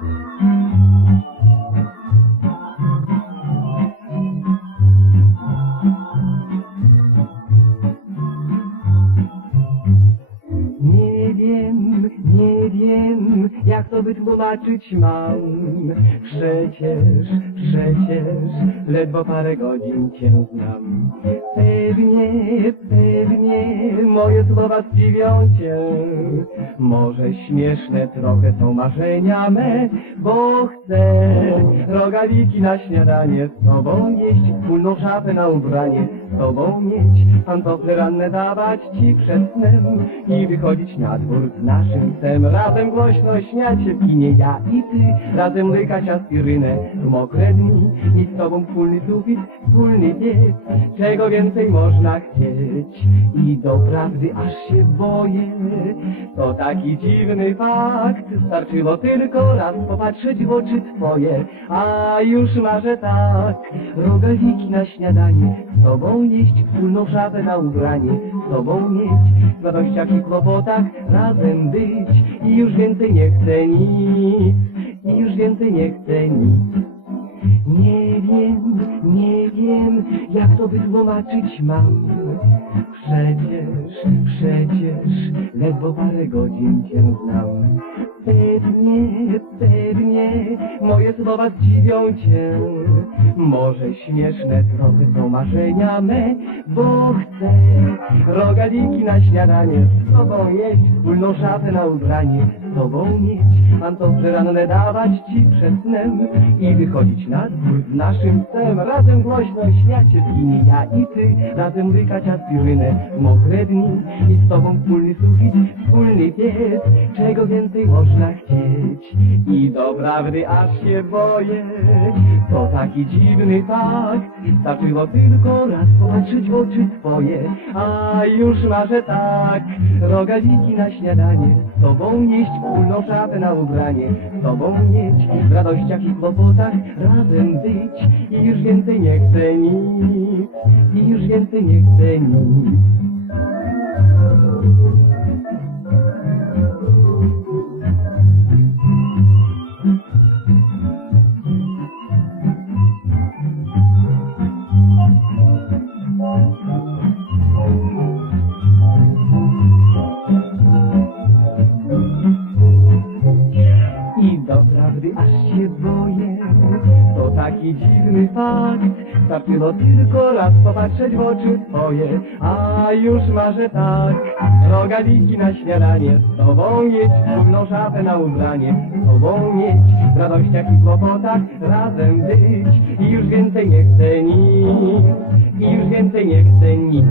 Nie wiem, nie wiem, jak to wytłumaczyć mam. Przecież, przecież, ledwo parę godzin cię znam. Pewnie, słowa zdziwią cię. Może śmieszne trochę są marzenia me, bo chcę rogaliki na śniadanie z tobą jeść, wspólną szafę na ubranie z tobą mieć, pantofle ranne dawać ci przed snem i wychodzić na dwór z naszym psem. Razem głośno śmiać się w kinie, ja i ty, razem łykać aspirynę w mokre dni i z tobą wspólny sufit, wspólny piec, czego więcej można chcieć i do prawdy aż się boję. To taki dziwny fakt, starczyło tylko raz popatrzeć w oczy twoje, a już marzę tak, rogaliki na śniadanie, z tobą jeść, wspólną szafę na ubranie, z tobą mieć, w radościach i kłopotach razem być. I już więcej nie chcę nic, i już więcej nie chcę nic. Nie jak to wytłumaczyć mam. Przecież, przecież, ledwo parę godzin cię znam. Pewnie, pewnie, moje słowa zdziwią cię. Może śmieszne trochę są marzenia me, bo chcę rogaliki na śniadanie, z tobą jeść, wspólną szafę na ubranie, z tobą mieć, pantofle ranne dawać ci przed snem i wychodzić na dwór z naszym psem, razem głośno śmiać się w kinie, ja i ty, razem łykać aspirynę. Mokre dni i z tobą wspólny sufit, wspólny piec, czego więcej można chcieć? I do prawdy aż się boję, to taki dziwny fakt, starczyło tylko raz popatrzeć w oczy twoje, a już marzę tak, rogaliki na śniadanie, z tobą jeść wspólną szafę na ubranie, z tobą mieć, w radościach i kłopotach. Razem być. I już więcej nie chcę nic, i już więcej nie chcę nic. Taki dziwny fakt. Starczyło tylko raz popatrzeć w oczy twoje A już marzę tak. Rogaliki na śniadanie Z tobą mieć wspólną szafę na ubranie Z tobą mieć w radościach i kłopotach Razem być. I już więcej nie chcę nic I już więcej nie chcę nic